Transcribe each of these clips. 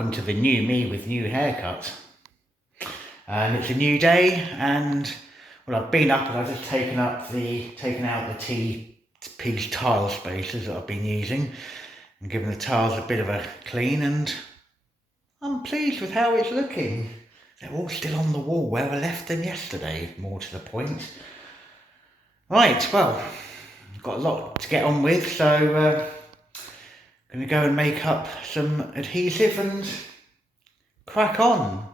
welcome to the new me with new haircut. And it's a new day, and well, I've been up and I've just taken out the T-piece tile spacers that I've been using and given the tiles a bit of a clean, and I'm pleased with how it's looking. They're all still on the wall where I left them yesterday, more to the point. Right, well, I've got a lot to get on with, so going to go and make up some adhesive and crack on.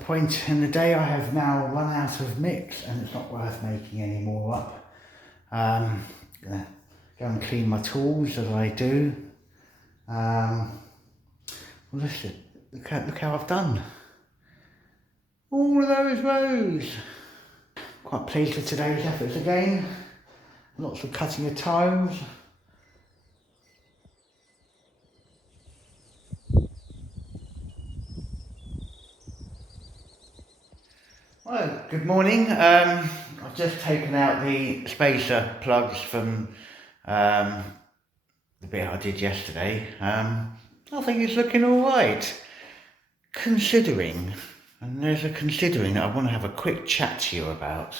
Point in the day, I have now run out of mix and it's not worth making any more up. Gonna go and clean my tools as I do. Well, listen, look how I've done. All of those rows. Quite pleased with today's efforts again. Lots of cutting of tiles. Well, good morning. I've just taken out the spacer plugs from the bit I did yesterday. I think it's looking all right. Considering that I want to have a quick chat to you about.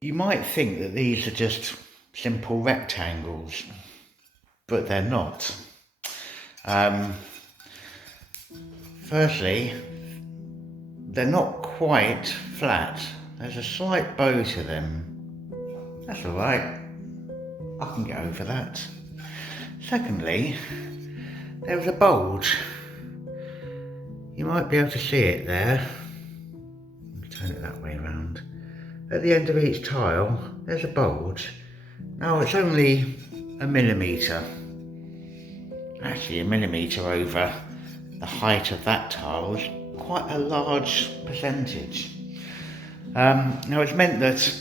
You might think that these are just simple rectangles, but they're not. Firstly, they're not quite flat. There's a slight bow to them. That's all right. I can get over that. Secondly, there's a bulge. You might be able to see it there. Turn it that way around. At the end of each tile, there's a bulge. Now it's only a millimetre. Actually, a millimetre over the height of that tile is quite a large percentage. Now it's meant that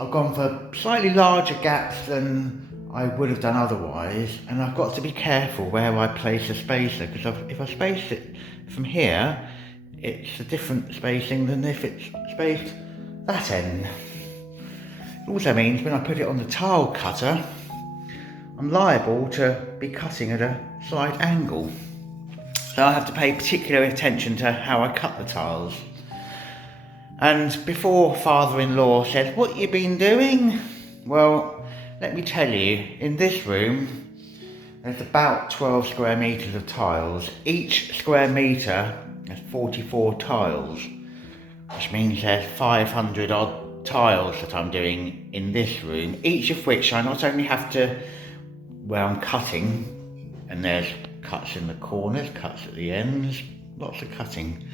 I've gone for slightly larger gaps than I would have done otherwise, and I've got to be careful where I place the spacer, because if I space it from here, it's a different spacing than if it's spaced that end. It also means when I put it on the tile cutter, I'm liable to be cutting at a slight angle. So I have to pay particular attention to how I cut the tiles. And before father-in-law said, "What you been doing?" Well, let me tell you, in this room, there's about 12 square metres of tiles. Each square metre has 44 tiles, which means there's 500 odd tiles that I'm doing in this room, each of which I not only have to, where I'm cutting, and there's cuts in the corners, cuts at the ends, lots of cutting.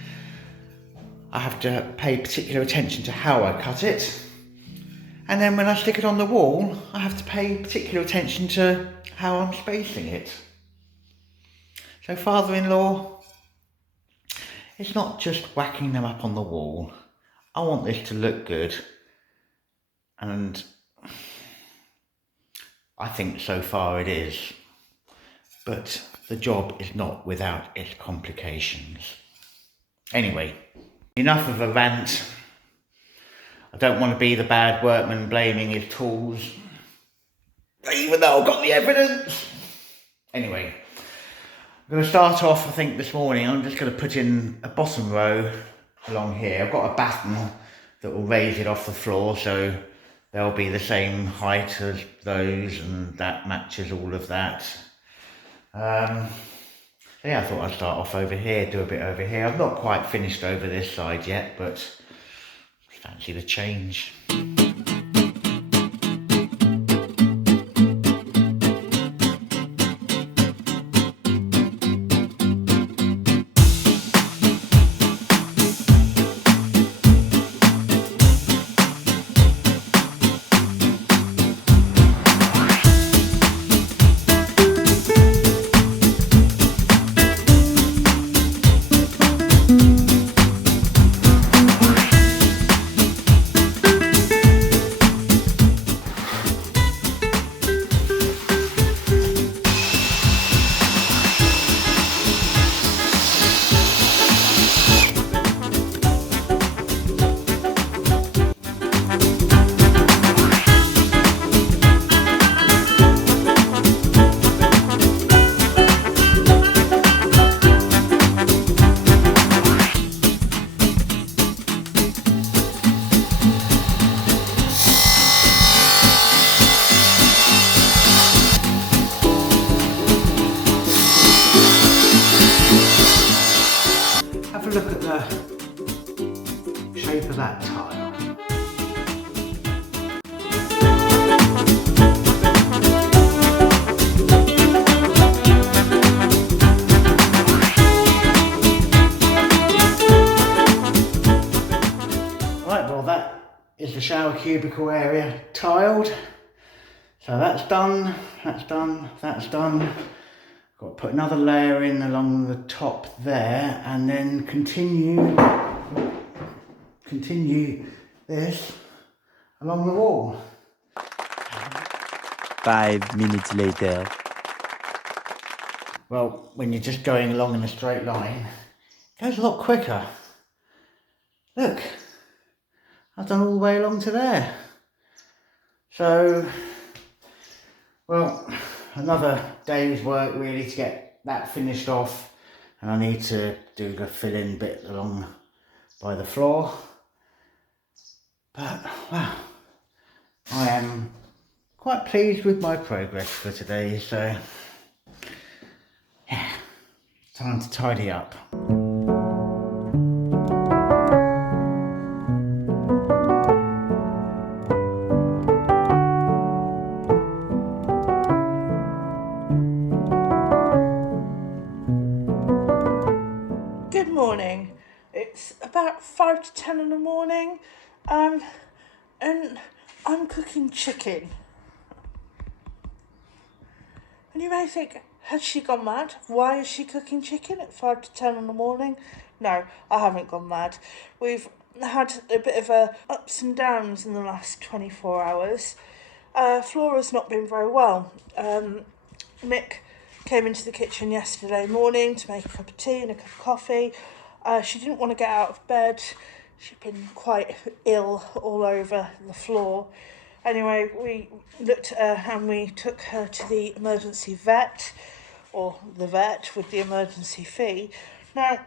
I have to pay particular attention to how I cut it. And then when I stick it on the wall, I have to pay particular attention to how I'm spacing it. So father-in-law, it's not just whacking them up on the wall. I want this to look good. And I think so far it is. But the job is not without its complications. Anyway, enough of a rant. don't want to be the bad workman blaming his tools, even though I've got the evidence. Anyway, I'm going to start off, I think this morning, I'm just going to put in a bottom row along here. I've got a batten that will raise it off the floor, so they'll be the same height as those, and that matches all of that. Yeah, I thought I'd start off over here, do a bit over here. I've not quite finished over this side yet, but fancy the change. Have a look at the shape of that tile. Right, well that is the shower cubicle area tiled. So that's done, that's done, that's done. Got to put another layer in along the top there, and then continue this along the wall. 5 minutes later. Well, when you're just going along in a straight line, it goes a lot quicker. Look, I've done all the way along to there. So, well, another day's work really to get that finished off, and I need to do the fill-in bit along by the floor. But wow, I am quite pleased with my progress for today, so yeah, time to tidy up. Good morning. It's about 5 to 10 in the morning, and I'm cooking chicken. And you may think, has she gone mad? Why is she cooking chicken at 5 to 10 in the morning? No, I haven't gone mad. We've had a bit of ups and downs in the last 24 hours. Flora's not been very well. Mick came into the kitchen yesterday morning to make a cup of tea and a cup of coffee. She didn't want to get out of bed. She'd been quite ill all over the floor. Anyway, we looked at her and we took her to the emergency vet, or the vet with the emergency fee. Now,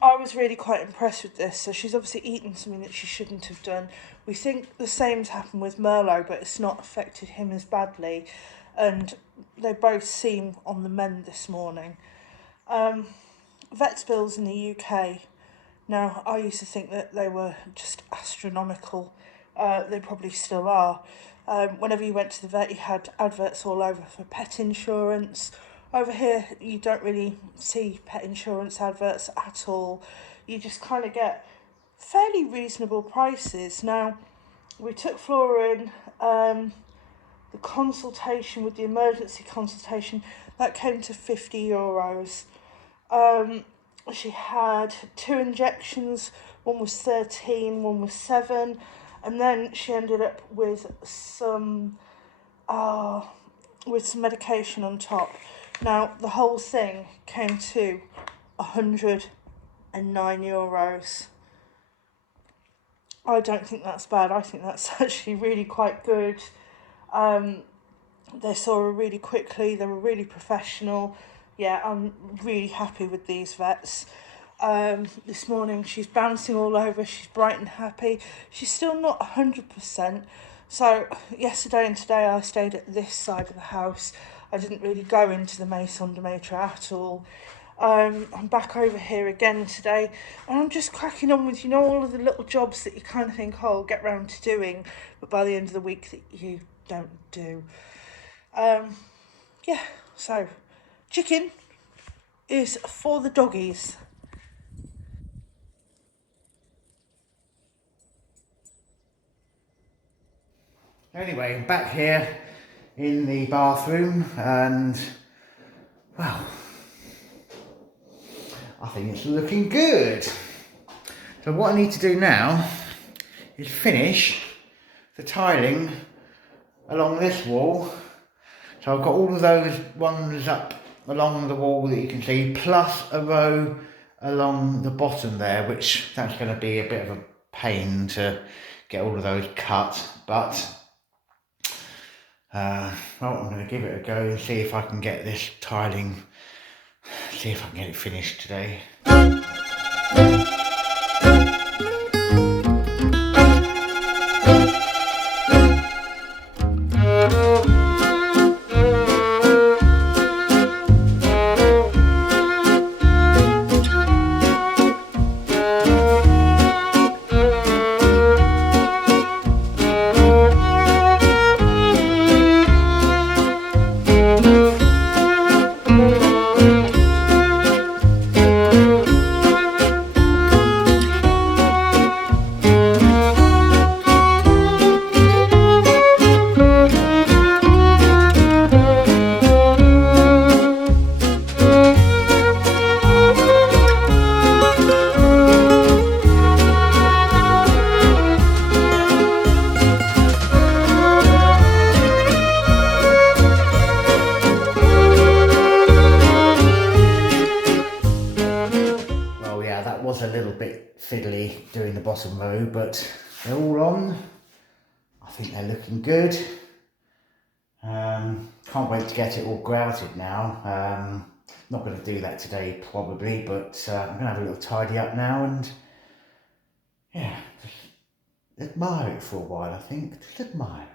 I was really quite impressed with this. So she's obviously eaten something that she shouldn't have done. We think the same's happened with Merlot, but it's not affected him as badly. And they both seem on the mend this morning. Vets bills in the UK. Now, I used to think that they were just astronomical. They probably still are. Whenever you went to the vet, you had adverts all over for pet insurance. Over here, you don't really see pet insurance adverts at all. You just kind of get fairly reasonable prices. Now, we took Flora in, the consultation with the emergency consultation, that came to €50. She had 2 injections, one was 13, one was 7, and then she ended up with some medication on top. Now, the whole thing came to €109. I don't think that's bad. I think that's actually really quite good. They saw her really quickly. They were really professional. Yeah, I'm really happy with these vets. This morning she's bouncing all over. She's bright and happy. She's still not 100%. So yesterday and today I stayed at this side of the house. I didn't really go into the maison de maître at all. I'm back over here again today, and I'm just cracking on with, all of the little jobs that you kind of think, oh, I'll get round to doing, but by the end of the week that you don't do. Yeah, so chicken is for the doggies. Anyway, I'm back here in the bathroom, and well, I think it's looking good. So what I need to do now is finish the tiling along this wall. So I've got all of those ones up along the wall that you can see, plus a row along the bottom there, which that's going to be a bit of a pain to get all of those cut, but well, I'm going to give it a go and see if I can get this tiling, see if I can get it finished today. Was a little bit fiddly doing the bottom row, but they're all on. I think they're looking good. Can't wait to get it all grouted now. Not going to do that today probably, but I'm going to have a little tidy up now and yeah, just admire it for a while. I think just admire it.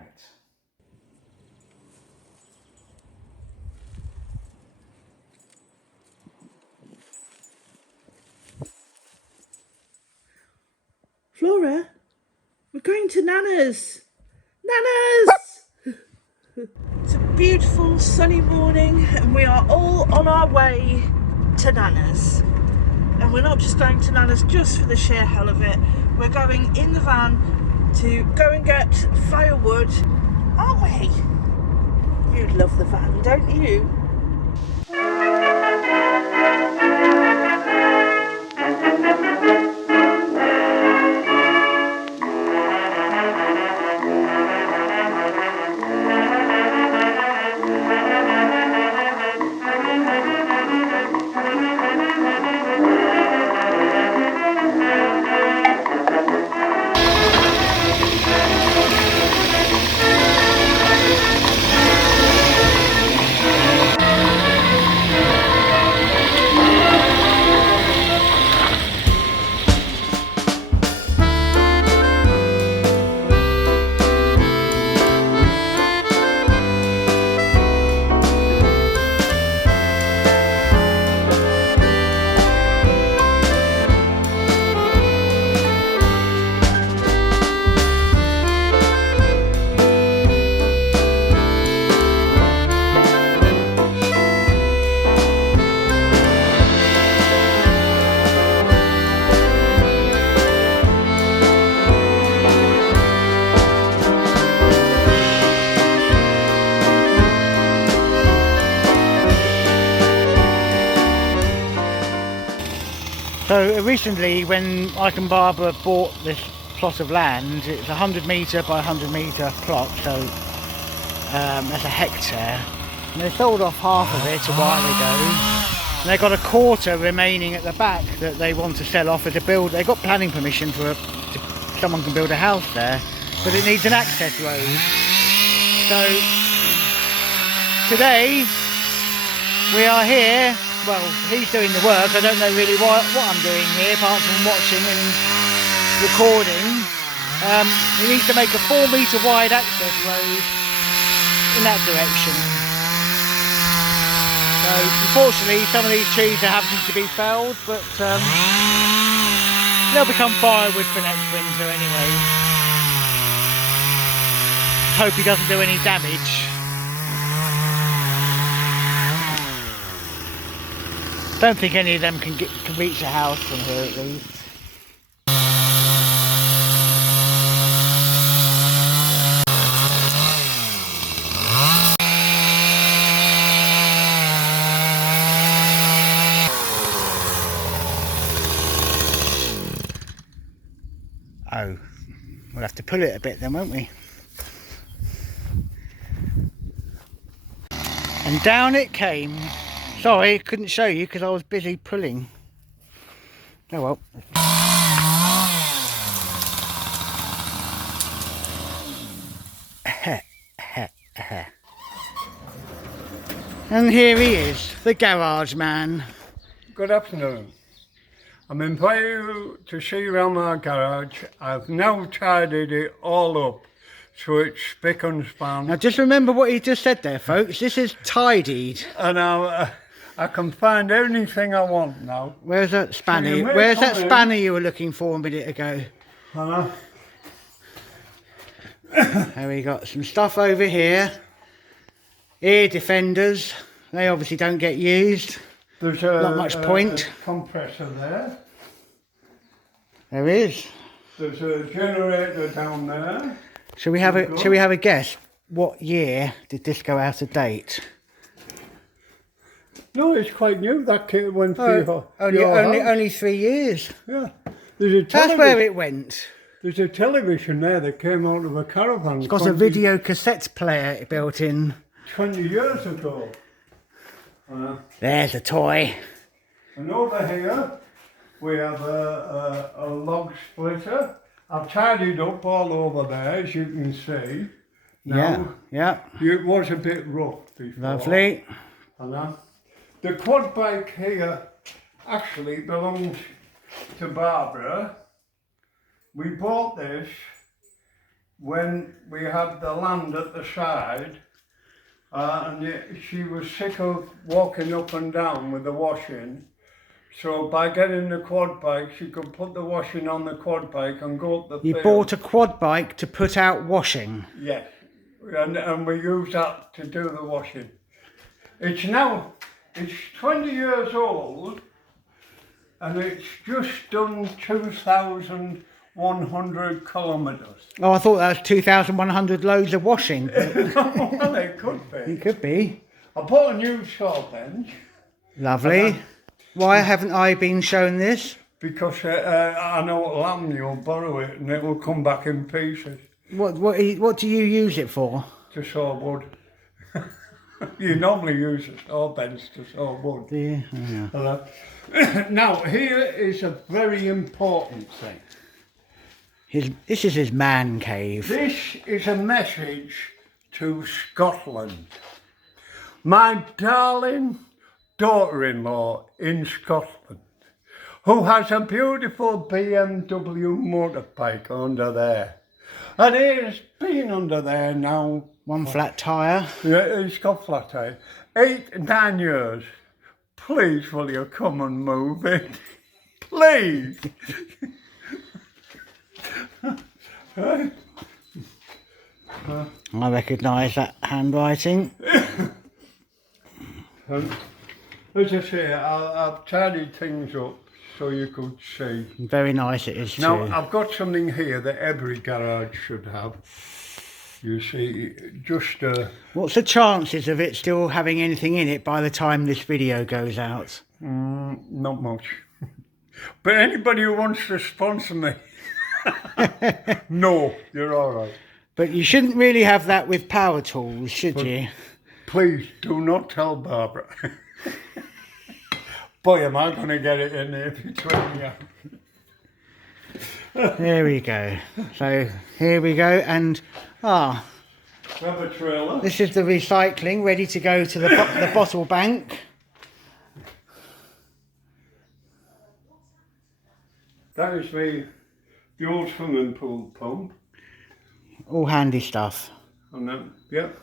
Flora, we're going to Nana's. Nana's! It's a beautiful sunny morning and we are all on our way to Nana's. And we're not just going to Nana's just for the sheer hell of it. We're going in the van to go and get firewood, aren't we? You love the van, don't you? So recently when Ike and Barbara bought this plot of land, it's a 100 metre by 100 metre plot, so that's a hectare. And they sold off half of it a while ago. And they've got a quarter remaining at the back that they want to sell off as a build. They got planning permission to someone can build a house there, but it needs an access road. So today we are here. Well, he's doing the work. I don't know really what I'm doing here, apart from watching and recording. He needs to make a 4-metre wide access road in that direction. So unfortunately some of these trees are having to be felled, but they'll become firewood for next winter anyway. Hope he doesn't do any damage. Don't think any of them can reach a house from here at least. Oh, we'll have to pull it a bit then, won't we? And down it came. Sorry, couldn't show you because I was busy pulling. Oh well. And here he is, the garage man. Good afternoon. I'm inviting you to see around my garage. I've now tidied it all up so it's spick and span. Now just remember what he just said there, folks. This is tidied. And I can find anything I want now. Where's that spanner? So you may Where's that come in. spanner you were looking for a minute ago? And we got some stuff over here. Ear defenders. They obviously don't get used. There's Not much point. a compressor there. There is. There's a generator down there. Shall we have a guess? What year did this go out of date? No, it's quite new. That kit went through your house. Only 3 years. Yeah. There's a That's where it went. There's a television there that came out of a caravan. It's got a video cassette player built in. 20 years ago. There's a toy. And over here we have a log splitter. I've tidied up all over there, as you can see. Now, Yeah. it was a bit rough before. Lovely. The quad bike here actually belongs to Barbara. We bought this when we had the land at the side. She was sick of walking up and down with the washing, so by getting the quad bike she could put the washing on the quad bike and go up the You field. bought a quad bike to put out washing. Yes, and we use that to do the washing. It's 20 years old and it's just done 2,100 kilometres. Oh, I thought that was 2,100 loads of washing. Well, it could be. It could be. I bought a new saw bench. Lovely. Why haven't I been shown this? Because I know what lamb you'll borrow it and it will come back in pieces What do you use it for? to saw wood. You normally use a saw bench to saw wood. Do you? Oh, yeah. Now, here is a very important thing. This is his man cave. This is a message to Scotland. My darling daughter-in-law in Scotland, who has a beautiful BMW motorbike under there. And it's been under there now. One flat tyre. Yeah, it's got flat tire. 8-9 years. Please, will you come and move it? Please. I recognise that handwriting. As I say, I've tidied things up so you could see. Very nice it is too. Now, I've got something here that every garage should have. You see, just... What's the chances of it still having anything in it by the time this video goes out? not much. But anybody who wants to sponsor me, no, you're all right. But you shouldn't really have that with power tools, should you? Please do not tell Barbara. Boy, am I going to get it in there between you. There we go. So here we go, and Rubber trailer. this is the recycling ready to go to the bottle bank. That is the old swimming pool pump. All handy stuff. And then, yep,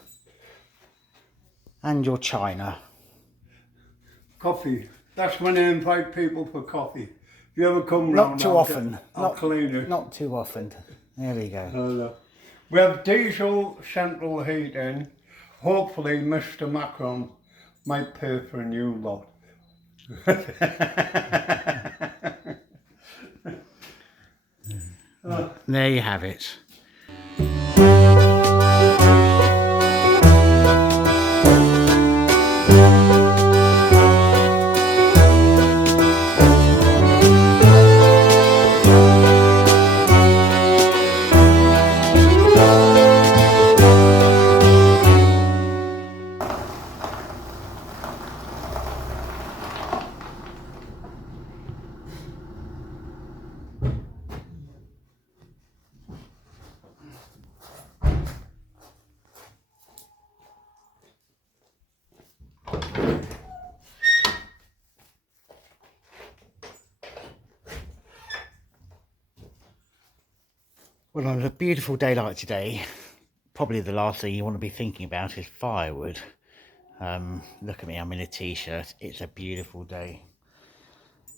And your china. coffee. That's when I invite people for coffee. If you ever come Not round, too often. I'll clean it. Not too often. There we go. We have diesel central heating. Hopefully Mr. Macron might pay for a new lot. There you have it. Well, on a beautiful day like today, probably the last thing you want to be thinking about is firewood. Look at me, I'm in a t-shirt. It's a beautiful day.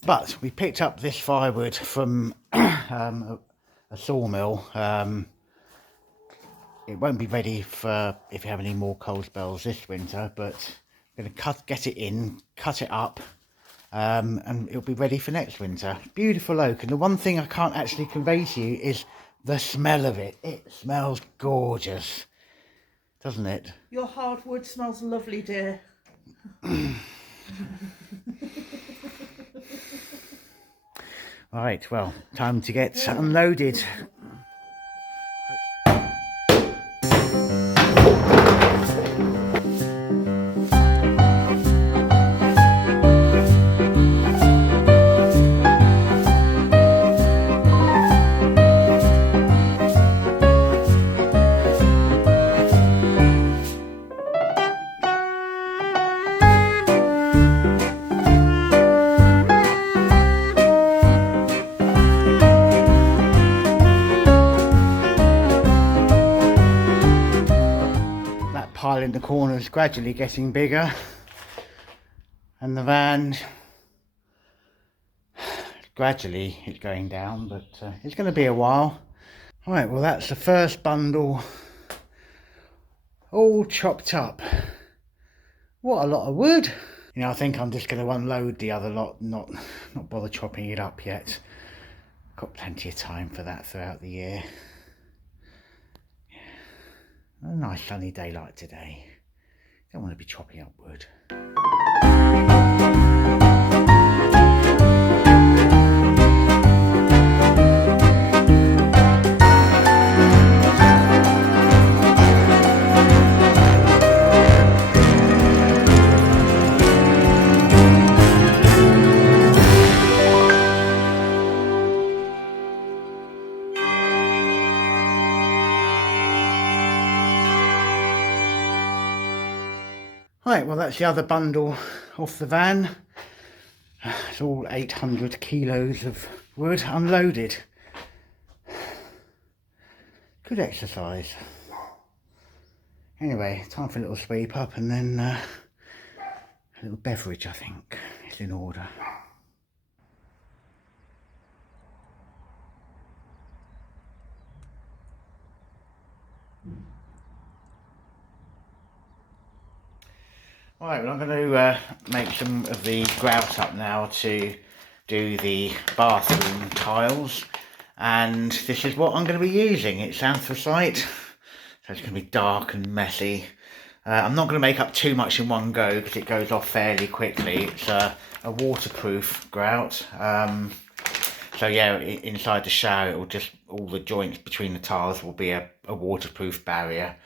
But we picked up this firewood from a sawmill. It won't be ready for if you have any more cold spells this winter, but I'm going to get it in, cut it up, and it'll be ready for next winter. Beautiful oak, and the one thing I can't actually convey to you is the smell of it. It smells gorgeous, doesn't it? Your hardwood smells lovely, dear. Right, well, time to get unloaded. Pile in the corner is gradually getting bigger, and the van gradually is going down, but it's going to be a while. All right, well, that's the first bundle all chopped up. What a lot of wood. You know, I think I'm just going to unload the other lot, not bother chopping it up yet. Got plenty of time for that throughout the year. A nice sunny day like today. Don't want to be chopping up wood. Right, well, that's the other bundle off the van. It's all 800 kilos of wood unloaded. Good exercise. Anyway, time for a little sweep up, and then a little beverage, I think, is in order. Right, well, I'm going to make some of the grout up now to do the bathroom tiles, and this is what I'm going to be using. It's anthracite, so it's going to be dark and messy. I'm not going to make up too much in one go because it goes off fairly quickly. It's a waterproof grout, so yeah, inside the shower it will just, all the joints between the tiles will be a waterproof barrier.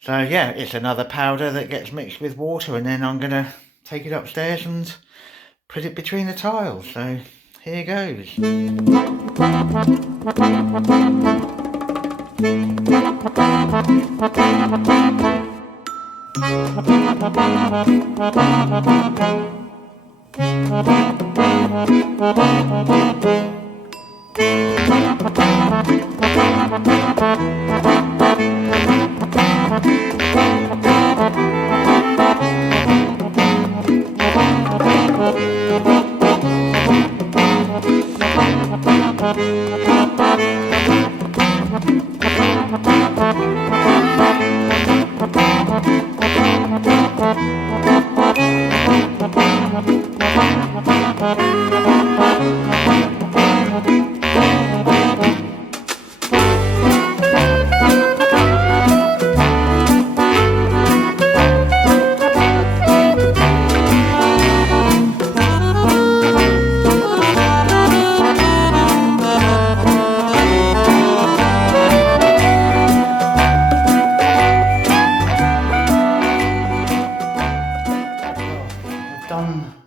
So yeah, it's another powder that gets mixed with water, and then I'm going to take it upstairs and put it between the tiles. So here goes.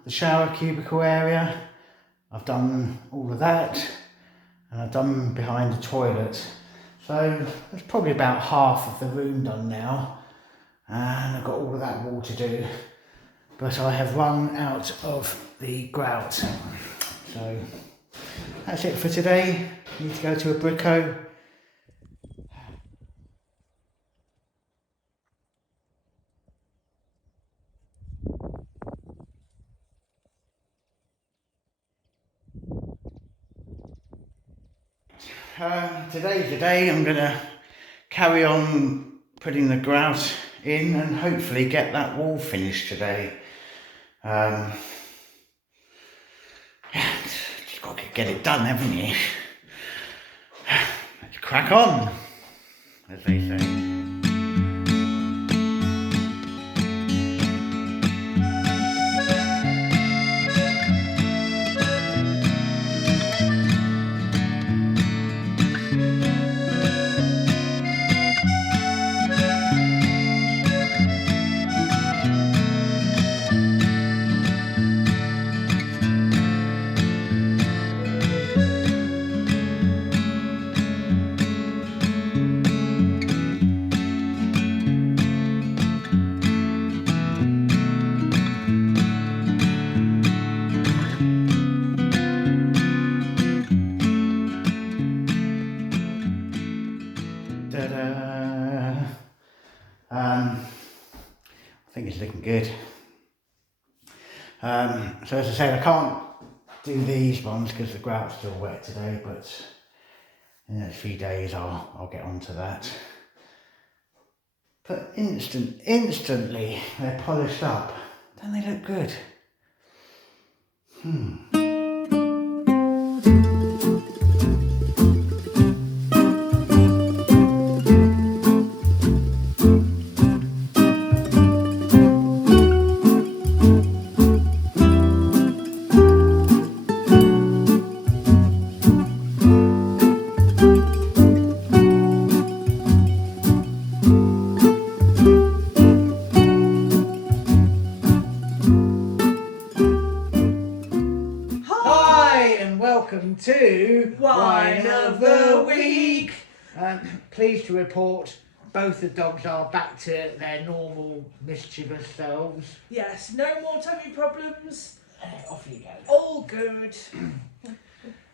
Shower cubicle area, I've done all of that, and I've done behind the toilet, so there's probably about half of the room done now, and I've got all of that wall to do, but I have run out of the grout. So that's it for today. Need to go to a bricko. Today's the day. I'm going to carry on putting the grout in and hopefully get that wall finished today. Yeah, just got to get it done, haven't you? Let's crack on, as they say. I think it's looking good. So as I said, I can't do these ones because the grout's still wet today, but in the next few days I'll get onto that. But instantly they're polished up. Don't they look good? Welcome to Wine of the Week. Pleased to report both the dogs are back to their normal mischievous selves. Yes, no more tummy problems. Off you go. All good.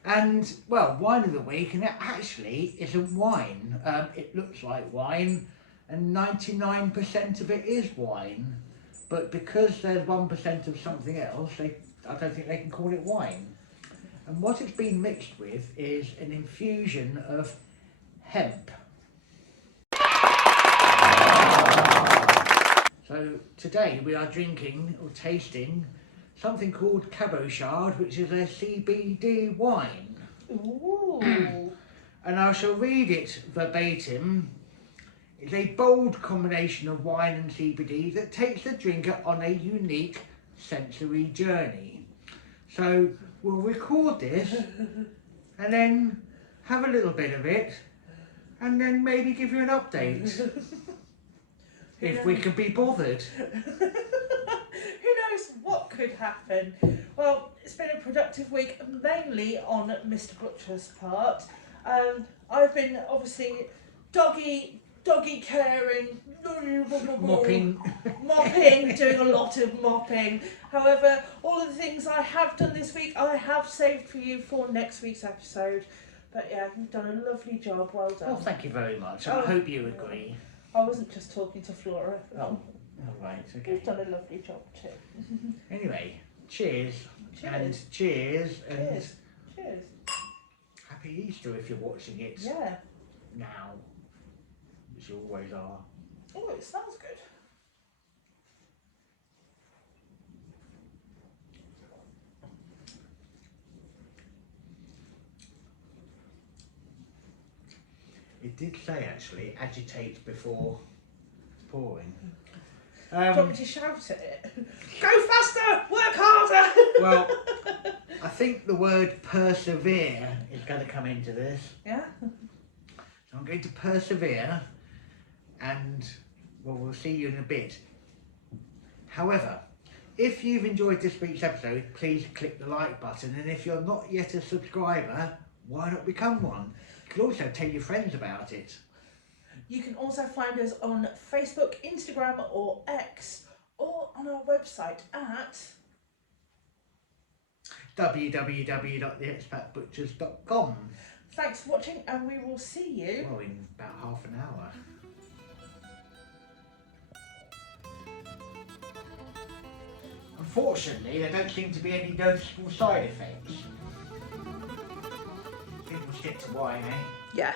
And, well, wine of the week, and it actually isn't wine. It looks like wine, and 99% of it is wine. But because there's 1% of something else, I don't think they can call it wine. And what it's been mixed with is an infusion of hemp. So today we are drinking or tasting something called Cabochard, which is a CBD wine. Ooh. And I shall read it verbatim. It's a bold combination of wine and CBD that takes the drinker on a unique sensory journey. So we'll record this and then have a little bit of it and then maybe give you an update. If we can be bothered. Who knows what could happen? Well, it's been a productive week, mainly on Mr. Butcher's part. I've been obviously doggy caring, Mopping. doing a lot of mopping. However, all of the things I have done this week, I have saved for you for next week's episode. But yeah, you've done a lovely job. Well done. Well, thank you very much. I hope you agree. I wasn't just talking to Flora. Oh, all right, okay. You've done a lovely job too. Anyway, cheers. Cheers. And cheers. And Cheers. Cheers. happy Easter if you're watching it Yeah. now, which you always are. Oh, it smells good. It did say actually, agitate before pouring. Do you want me to shout at it? Go faster! Work harder! Well, I think the word persevere is going to come into this. Yeah? So I'm going to persevere and well, we'll see you in a bit. However, if you've enjoyed this week's episode, please click the like button, and if you're not yet a subscriber, why not become one? You can also tell your friends about it. You can also find us on Facebook, Instagram or X, or on our website at... www.theexpatbutchers.com. Thanks for watching, and we will see you... Well, in about half an hour. Unfortunately, there don't seem to be any noticeable side effects. People stick to wine, eh? Yeah.